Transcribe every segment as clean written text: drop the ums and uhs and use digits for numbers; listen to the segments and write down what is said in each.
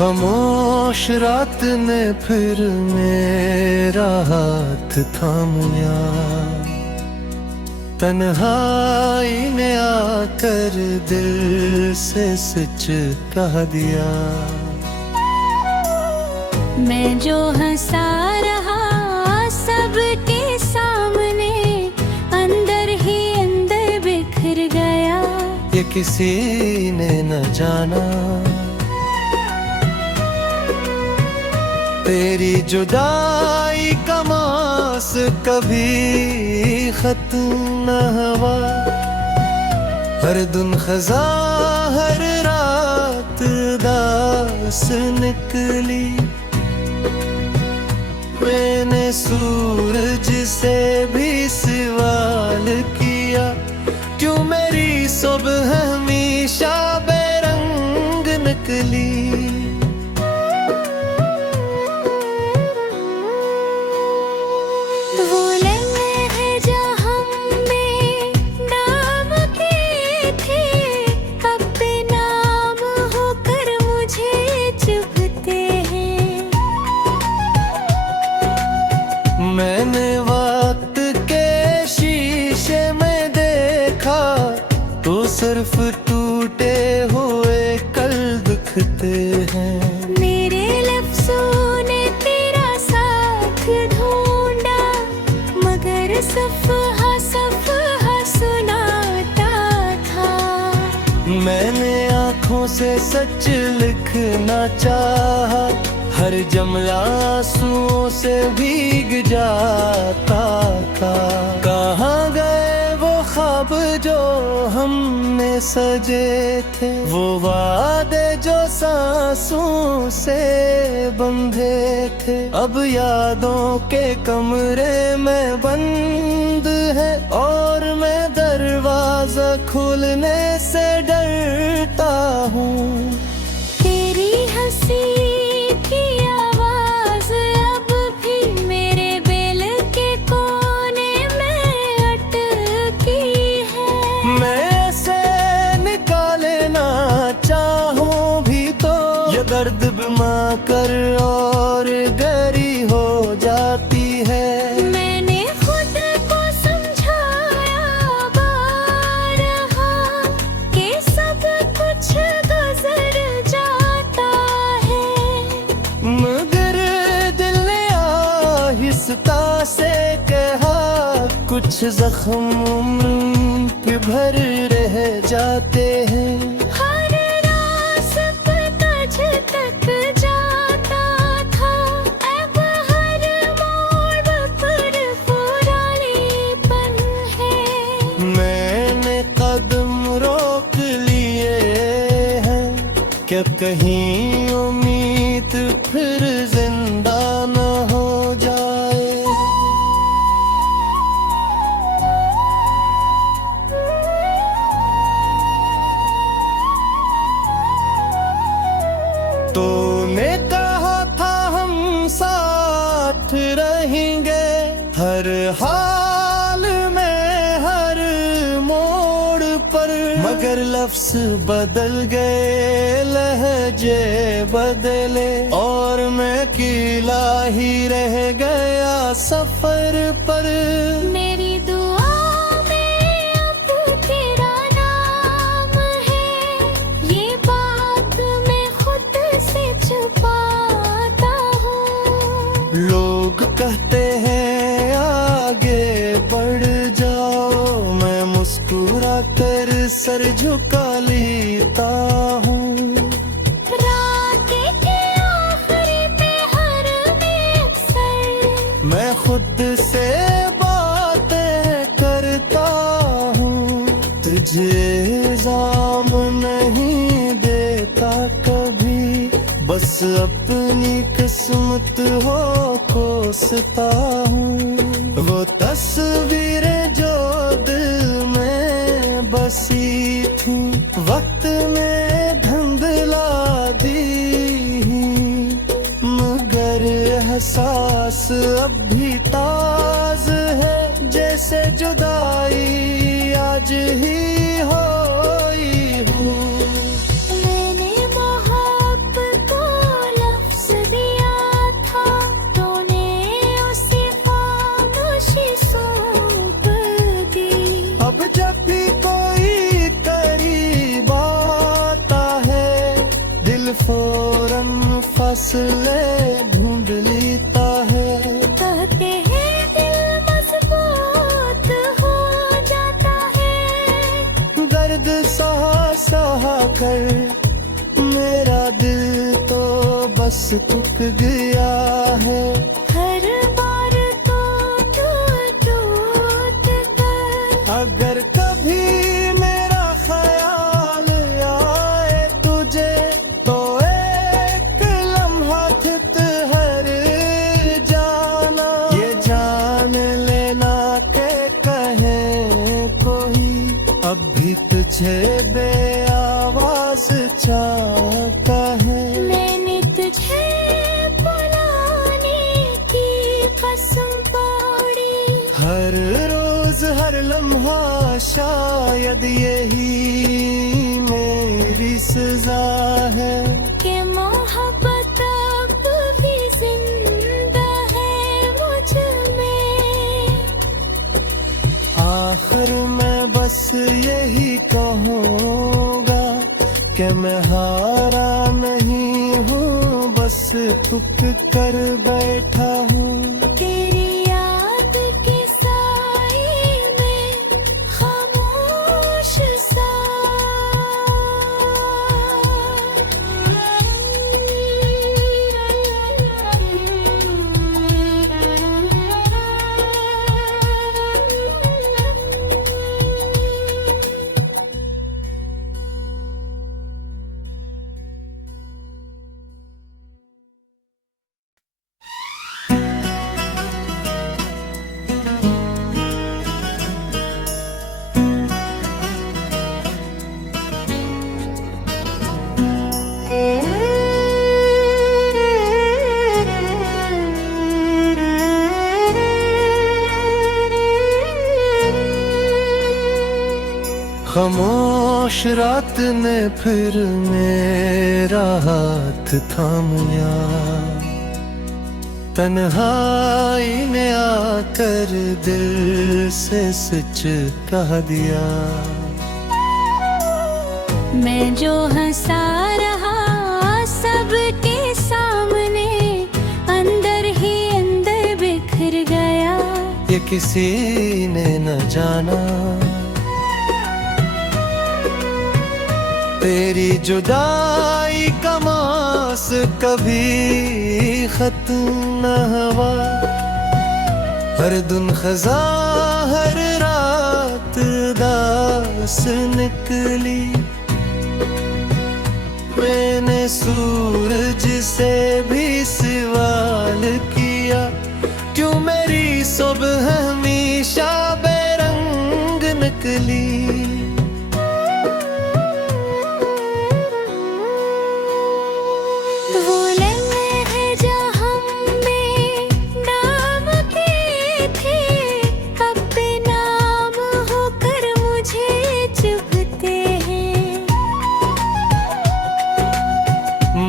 खामोश रात ने फिर मेरा हाथ थाम लिया, तन्हाई ने आकर दिल से सच कह दिया। मैं जो हंसा रहा सबके सामने, अंदर ही अंदर बिखर गया, ये किसी ने न जाना। तेरी जुदाई का मास कभी खत्म न हुआ, हर दिन खज़ा हर रात दास निकली। मैंने सूरज से भी सवाल किया, क्यों मेरी सुबह हमेशा बेरंग निकली। मैंने वक्त के शीशे में देखा, तो सिर्फ टूटे हुए कल दिखते हैं। मेरे लफ्ज़ों ने तेरा साथ ढूंढा, मगर सफ़हा सफ़हा सुनाता था। मैंने आँखों से सच लिखना चाहा, हर जुमला आंसुओं से भीग जाता था। कहाँ गए वो ख्वाब जो हमने सजे थे, वो वादे जो सांसों से बंधे थे। अब यादों के कमरे में बंद है, और मैं दरवाजा खुलने से डरता हूँ। तेरी हंसी की आवाज अब भी मेरे दिल के कोने में अटकी है। मैं से निकाले ना चाहूं भी तो, ये दर्द बिमा कर और गहरी हो जाती है। मैंने खुद को समझाया बारहा कि सब कुछ गुजर जाता है, मगर दिल ने आहिस्ता से कहा, कुछ जख्म उम्र के भर रह जाते हैं। हर रास्ता तुझ तक जाता था, अब हर मोड़ पर पुरानीपन है। मैंने कदम रोक लिए हैं, क्या कहीं उम्मीद फिर जिंदा न हो जाए। तूने कहा था हम साथ रहेंगे, हर हाल में हर मोड़ पर, मगर लफ्ज़ बदल गए, लहजे बदले, और मैं अकेला ही रह गया सफर पर। मेरी दुआ में अब तेरा नाम है, ये बात मैं खुद से छुपाता हूँ। लोग कहते हैं आगे बढ़ जाओ, मैं मुस्कुरा कर सर झुका लेता हूँ। रात के आखिरी पहर में अक्सर मैं खुद से बातें करता हूँ, तुझे इल्ज़ाम नहीं देता कभी, बस अपनी किस्मत हो कोसता हूँ। वो तस्वीरें जो दिल में बसी थी, वक्त ने धुंधला दी, मगर एहसास अब भी ताज है, जैसे जुदाई आज ही होई हूँ। मैंने मोहब्बत को दर्द सहा सहा कर मेरा दिल तो बस थक गया है। हर बार तो टूट कर अगर कभी मेरा ख्याल आए तुझे तो एक लम्हा ठहर जाना। ये जान लेना के कहे कोई अब भी तुझे बेआवाज चाहता है। मैंने तुझे बुलाने की कसम पड़ी, हर रोज हर लम्हा शायद यही मेरी सजा है कि मोहब्बत अब भी जिंदा है मुझ में। आखिर में बस यही कहूँगा कि मैं हारा नहीं हूँ, बस थक कर बैठा हूँ। तेरी याद के साए में खामोश सा खामोश रात ने फिर मेरा हाथ थाम लिया, तन्हाई ने आकर दिल से सच कह दिया। मैं जो हंसा रहा सबके सामने अंदर ही अंदर बिखर गया। ये किसी ने न जाना तेरी जुदाई का मास कभी खत्म न हुआ। हर दिन खज़ा हर रात दास निकली। मैंने सूरज से भी सवाल किया, क्यों मेरी सुबह हमेशा बेरंग निकली।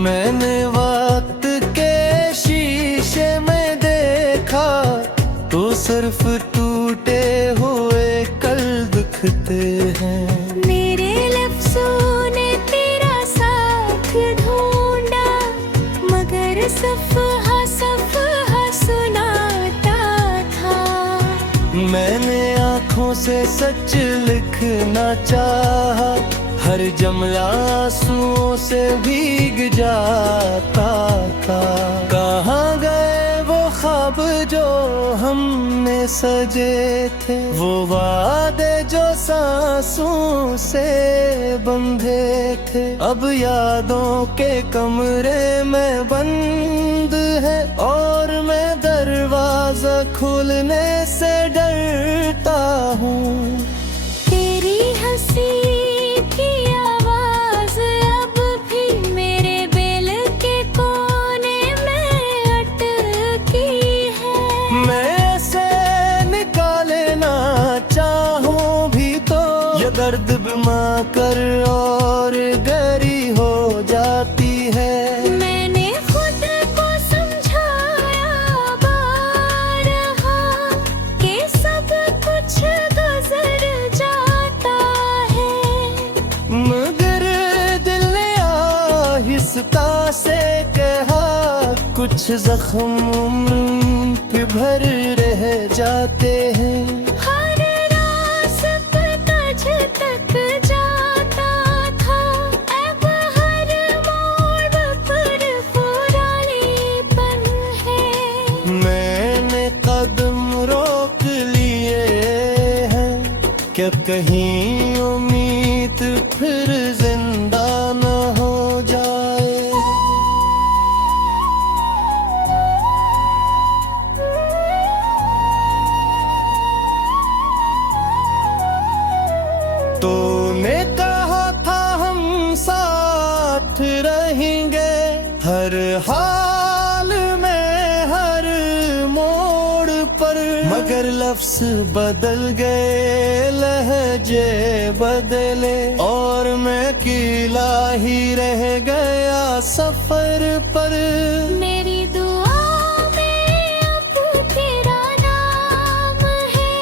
मैंने वक्त के शीशे में देखा तो सिर्फ टूटे हुए कल दिखते हैं। मेरे लफ्ज़ों ने तेरा साथ ढूंढा मगर सफ़हा सफ़हा सुनाता था। मैंने आँखों से सच लिखना चाहा, हर जुमला आंसुओं से भीग जाता था। कहाँ गए वो ख्वाब जो हमने सजे थे, वो वादे जो सांसों से बंधे थे। अब यादों के कमरे में बंद है और मैं दरवाजा खुलने से डरता हूँ। तेरी हंसी दर्द बिमा कर और गहरी हो जाती है। मैंने खुद को समझाया बारहा कि सब कुछ गुजर जाता है, मगर दिल ने आहिस्ता से कहा, कुछ जख्म उम्र पे भर रह जाते हैं। हर रात तक जा क्या कहीं उम्मीद फिर जिंदा न हो जाए। तूने कहा था हम साथ रहेंगे हर हाल में हर मोड़ पर, मगर लफ्ज बदल गए लहजे बदले और मैं अकेला ही रह गया सफर पर। मेरी दुआ में अब तेरा नाम है,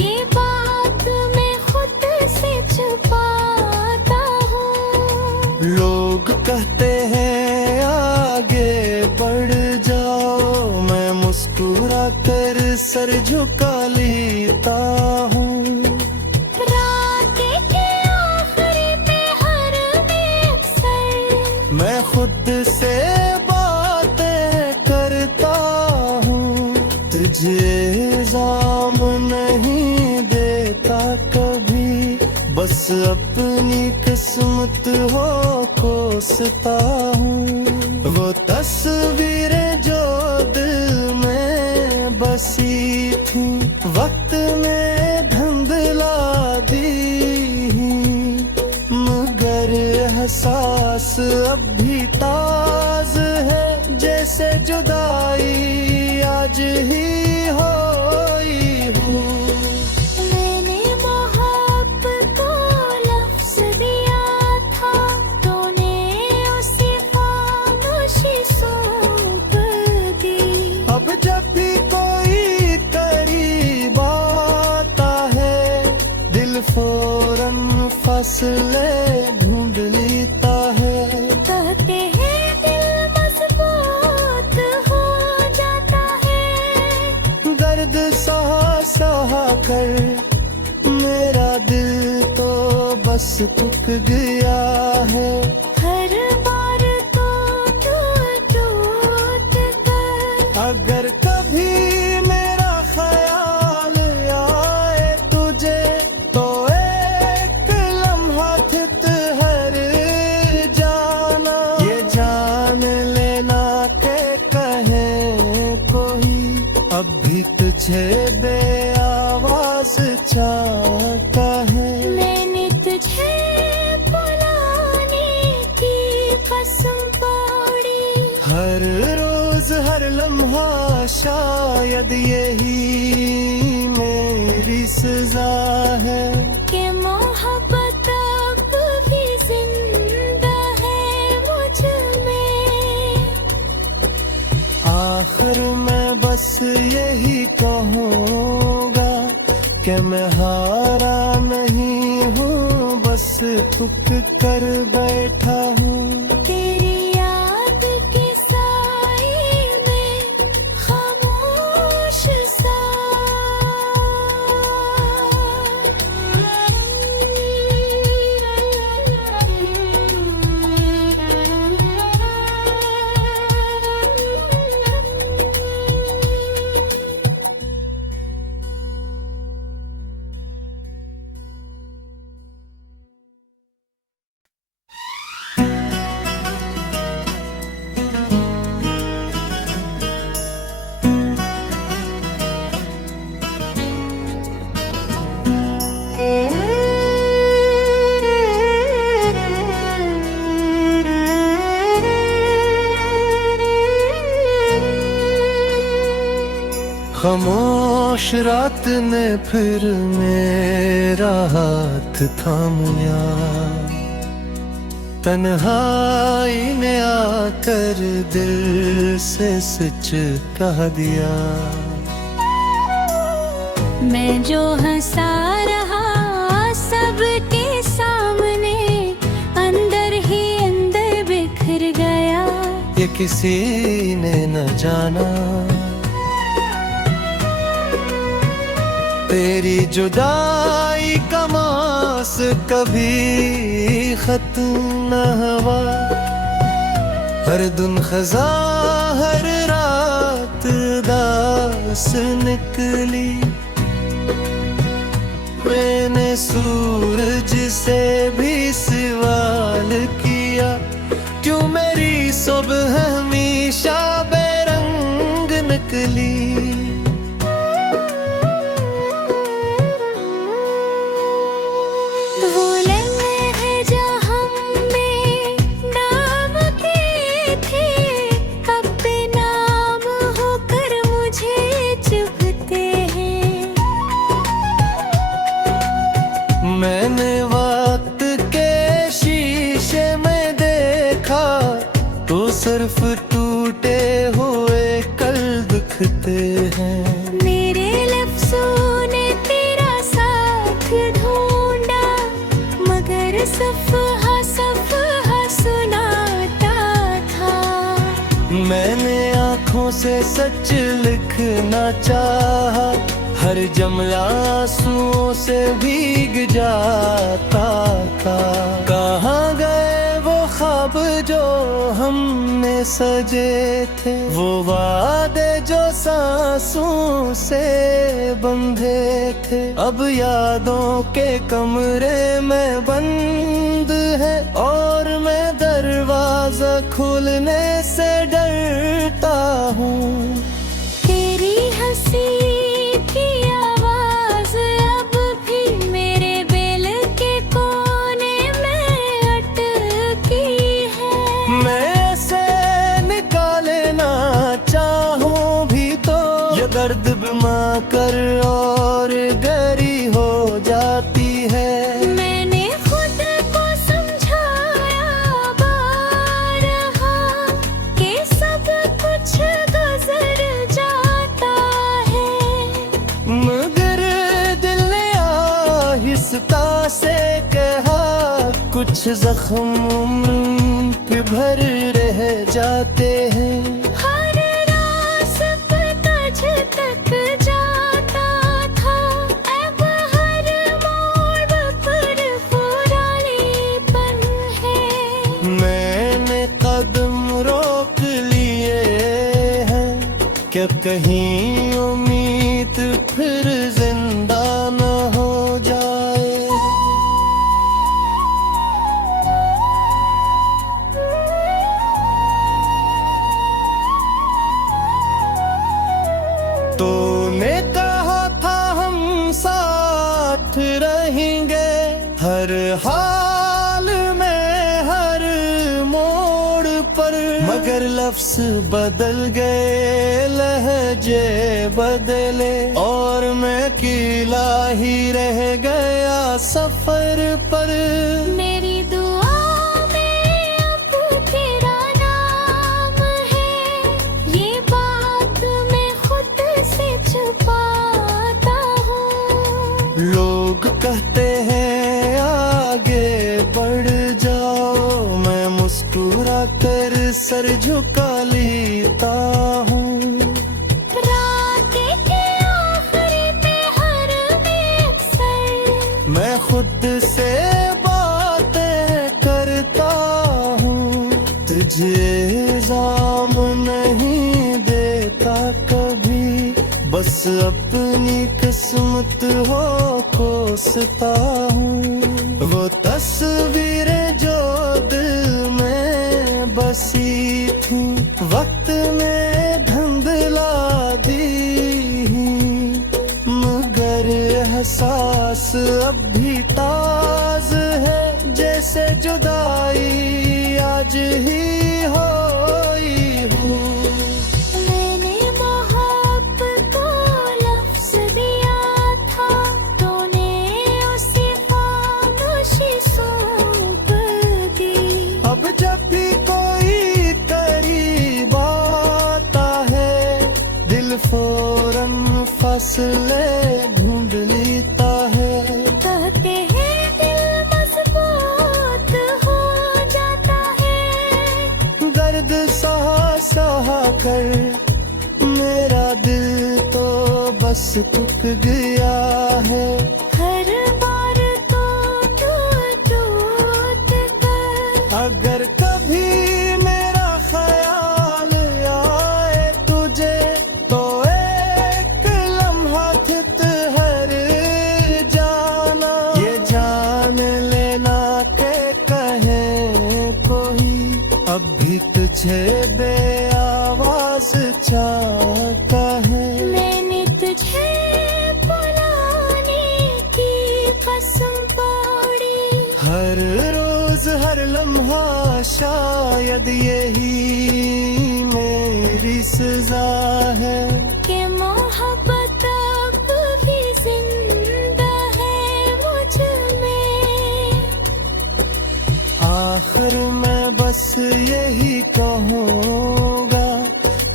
ये बात मैं खुद से छुपाता हूँ। लोग कहते हैं आगे बढ़ जाओ, मैं मुस्कुरा कर सर झुका लेता हूँ। रात के आखिरी पहर में अक्सर मैं खुद से बातें करता हूँ, तुझे इल्जाम नहीं देता कभी, बस अपनी किस्मत हो कोसता हूँ। वो तस्वीरें जो दिल में बसी थी वक्त ने धुंधला दी, मगर एहसास अब भी ताज है जैसे जुदाई आज ही होई हूँ। मैंने मोहब्बत को लफ्ज दिया था, तूने उसे खामोशी सौंप दी। अब जब भी कोई करीब आता है दिल फौरन फासले ढूंढ लेता है। कहते हैं दिल मजबूत हो जाता है, दर्द सहा सहा कर मेरा दिल तो बस थक गया है। हर बार तो टूट कर अगर कभी मेरा ख्याल आए तुझे तो एक लम्हा ठहर जाना, ये जान लेना के कहे कोई अब भी तुझे बेआवाज चाहता है। मैंने तुझे बुलाने की कसम पड़ी, हर रोज हर लम्हा शायद यही मेरी सजा है। कि मोहब्बत अब भी जिंदा है मुझ में। आखिर मैं बस यही कहूँगा कि मैं हारा नहीं हूँ, बस तुक कर बैठा हूँ। तेरी याद के साए में खामोश सा खामोश रात ने फिर मेरा हाथ थाम लिया, तन्हाई ने आकर दिल से सच कह दिया। मैं जो हंसा रहा सबके सामने, अंदर ही अंदर बिखर गया, ये किसी ने न जाना। तेरी जुदाई का मास कभी खत्म न हुआ, हर दिन खजा हर रात दास निकली। मैंने सूरज से भी सवाल किया, क्यों मेरी सुबह हमेशा बेरंग निकली। वो लम्हे जहाँ में नाम के थे, अब बेनाम होकर मुझे चुभते हैं। मैंने वक्त के शीशे में देखा तो सिर्फ टूटे हुए कल दिखते हैं। मेरे लफ्ज़ों ने तेरा साथ ढूंढा, मगर सफ़हा सफ़हा सुनाता था। मैंने आँखों से सच लिखना चाहा, हर जुमला आंसुओं से भीग जाता था। कहाँ गए वो ख्वाब जो हमने सजे थे, वो वादे जो सांसों से बंधे थे। अब यादों के कमरे में बंद है और मैं दरवाजा खुलने से डरता हूँ। तेरी हंसी की आवाज़ अब भी मेरे दिल के कोने में अटकी है। मैं से निकाले ना चाहूं भी तो ये दर्द बिमा कर और गहरी हो जाती है। मैंने खुद को समझाया बारहा कि सब कुछ गुजर जाता है, मगर दिल ने आहिस्ता से कहा, कुछ जख्म उम्र पे भर रह जाते हैं। हर रास्ता तक जाता था, अब हर मोड़ पर पुरानीपन है। मैंने कदम रोक लिए हैं, क्या कहीं उम्मीद फिर जिंदा न हो जाए। तूने कहा था हम साथ रहेंगे, हर हाल में हर मोड़ पर। मगर लफ्ज़ बदल गए, लहजे बदले और मैं अकेला ही रह गया सफर पर। मेरी दुआ में अब तेरा नाम है, ये बात मैं खुद से छुपाता हूँ। लोग कहते हैं आगे बढ़ जाओ, मैं मुस्कुरा कर सर झुका लेता हूँ। रात के आखिरी पहर में अक्सर मैं खुद से बातें करता हूँ, तुझे इल्ज़ाम नहीं देता कभी, बस अपनी किस्मत हो कोसता हूँ। वो तस्वीरें जो दिल में बसी थी, वक्त ने धुंधला दी, मगर एहसास अब भी ताज़ है, जैसे जुदाई आज ही होई हूँ। मैंने मोहब्बत को लफ्ज़ दिया था, तूने उसे खामोशी सौंप दी। अब जब भी कोई करीब आता है, दिल फौरन फासले ढूंढ लेता है। कहते हैं दिल मजबूत हो जाता है, दर्द सहा सहा कर मेरा दिल तो बस थक गया है। हर बार तो टूट कर अगर कभी मेरा ख्याल आए तुझे, तो एक लम्हा थित शायद यही मेरी सजा है कि मोहब्बत अब भी जिंदा है मुझ में। आखिर मैं बस यही कहूँगा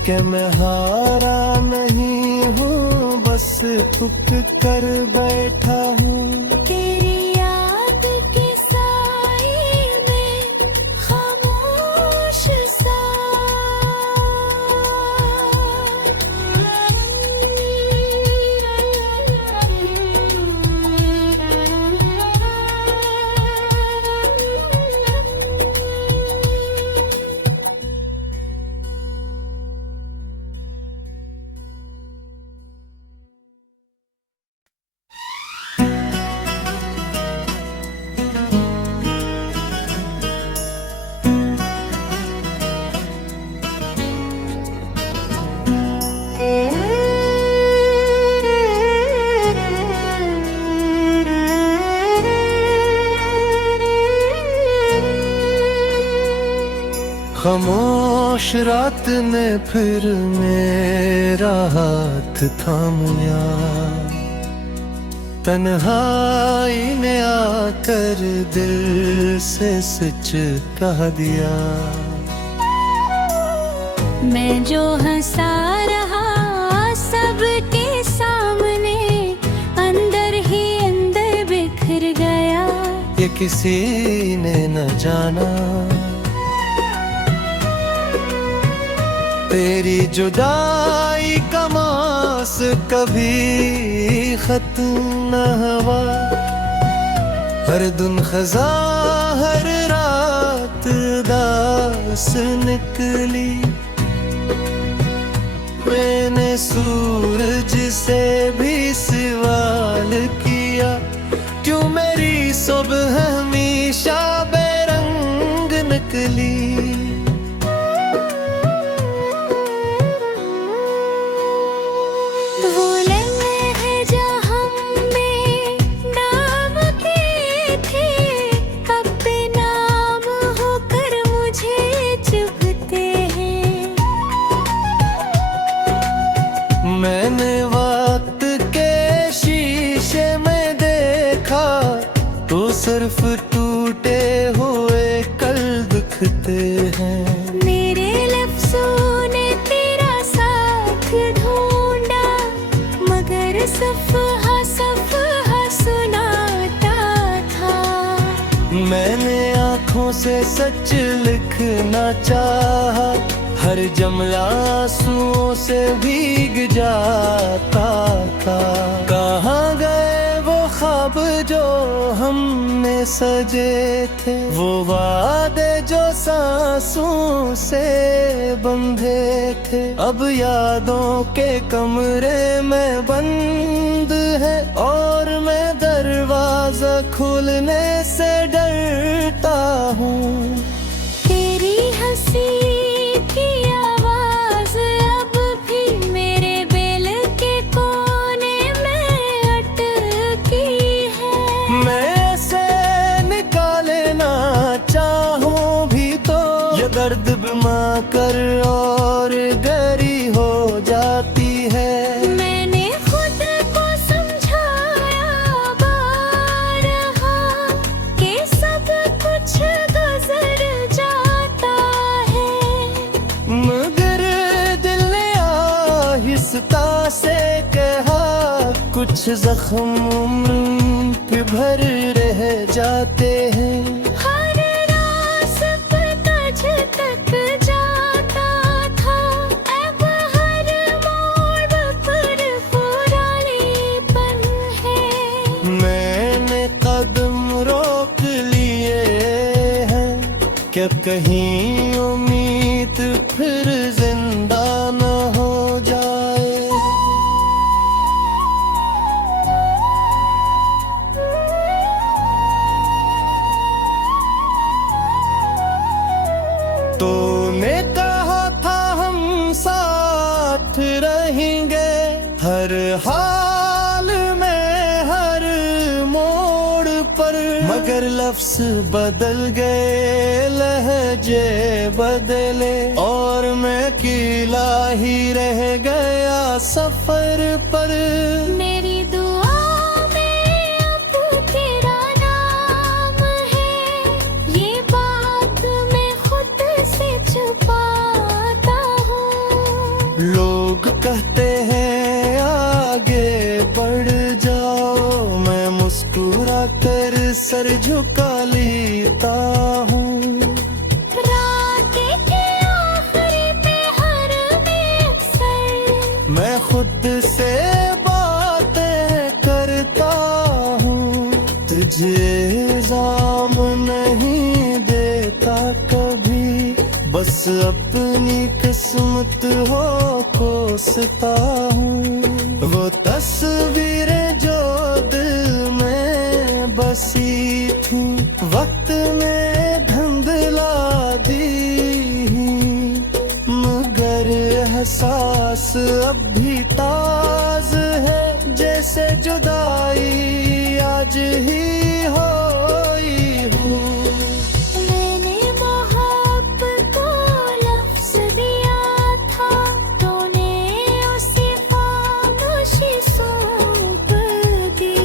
कि मैं हारा नहीं हूँ, बस टूट कर बैठा हूँ। तेरी याद के साए में खामोश सा खामोश रात ने फिर मेरा हाथ थाम लिया, तन्हाई ने आकर दिल से सच कह दिया। मैं जो हंसा रहा सबके सामने, अंदर ही अंदर बिखर गया। ये किसी ने न जाना, तेरी जुदाई का मास कभी खत्म न हुआ। हर दिन खज़ा हर रात दास निकली, मैंने सूरज से भी सवाल किया, क्यों मेरी सुबह हमेशा बेरंग निकली। मैंने वक्त के शीशे में देखा तो सिर्फ टूटे हुए कल दिखते हैं। मेरे लफ्ज़ों ने तेरा साथ ढूंढा, मगर सफ़हा सफ़हा सुनाता था। मैंने आँखों से सच लिखना चाहा, हर जुमला आंसुओं से भीग जाता था। कहाँ गए वो ख्वाब जो हमने सजे थे, वो वादे जो सांसों से बंधे थे। अब यादों के कमरे में बंद है और मैं दरवाजा खुलने से डरता हूँ। तेरी हंसी दर्द बिमा कर और गहरी हो जाती है। मैंने खुद को समझाया बारहा कि सब कुछ गुजर जाता है, मगर दिल ने आहिस्ता से कहा, कुछ जख्म उम्र पे भर रह जाते हैं। तक जाता था अब हर मोड़ पर पुरानीपन है। मैंने कदम रोक लिए हैं कि कहीं उम्मीद फिर जिंदा न हो जाए। तूने कहा था हम साथ रहेंगे, हर हाल में हर मोड़ पर, मगर लफ्ज बदल गए, लहजे बदले, और मैं अकेला ही रह गया सफर पर। मेरी दुआ में अब तेरा नाम है, ये बात मैं खुद से छुपाता हूँ। लोग कहते हैं आगे बढ़ जाओ, मैं मुस्कुरा कर सर झुका लेता हूँ। रात के आखिरी पहर में अक्सर मैं खुद से बातें करता हूँ, तुझे इल्जाम नहीं देता कभी, बस अपनी किस्मत हो कोसता हूँ। वो तस्वीरें जो दिल में बसी थी, वक्त ने धुंधला दी, मगर एहसास अब भी ताज है, जैसे जुदाई आज ही हुई हूँ। मैंने मोहब्बत को लफ्ज दिया था, तूने उसे खामोशी सौंप दी।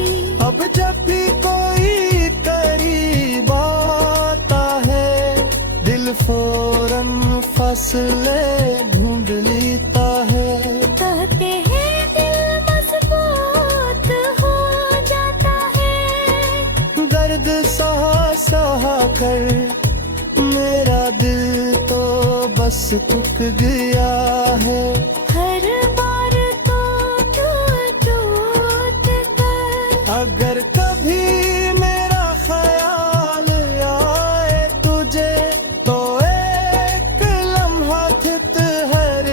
अब जब भी कोई करीब आता है, दिल फौरन फासले ढूंढ लेता है। कहते हैं दिल मजबूत हो जाता है, दर्द सहा सहा कर मेरा दिल तो बस थक गया है। हर बार तो टूट टूट कर, अगर कभी मेरा ख्याल आए तुझे, तो एक लम्हा ठहर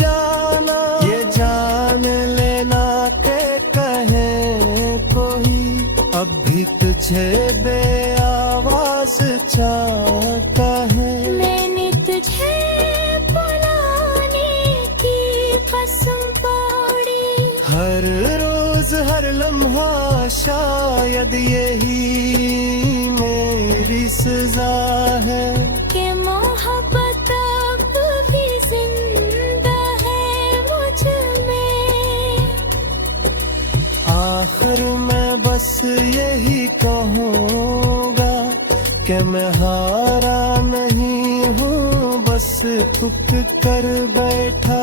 जाना, ये जान लेना के कहे कोई, अब भी तुझे बेआवाज चाहता है। मैंने तुझे बुलाने की कसम पड़ी, हर रोज हर लम्हा शायद यही मेरी सजा है, कि मोहब्बत अब भी जिंदा है मुझ में। आखिर मैं बस यही कहूँगा कि मैं हारा नहीं हूँ, बस थक कर बैठा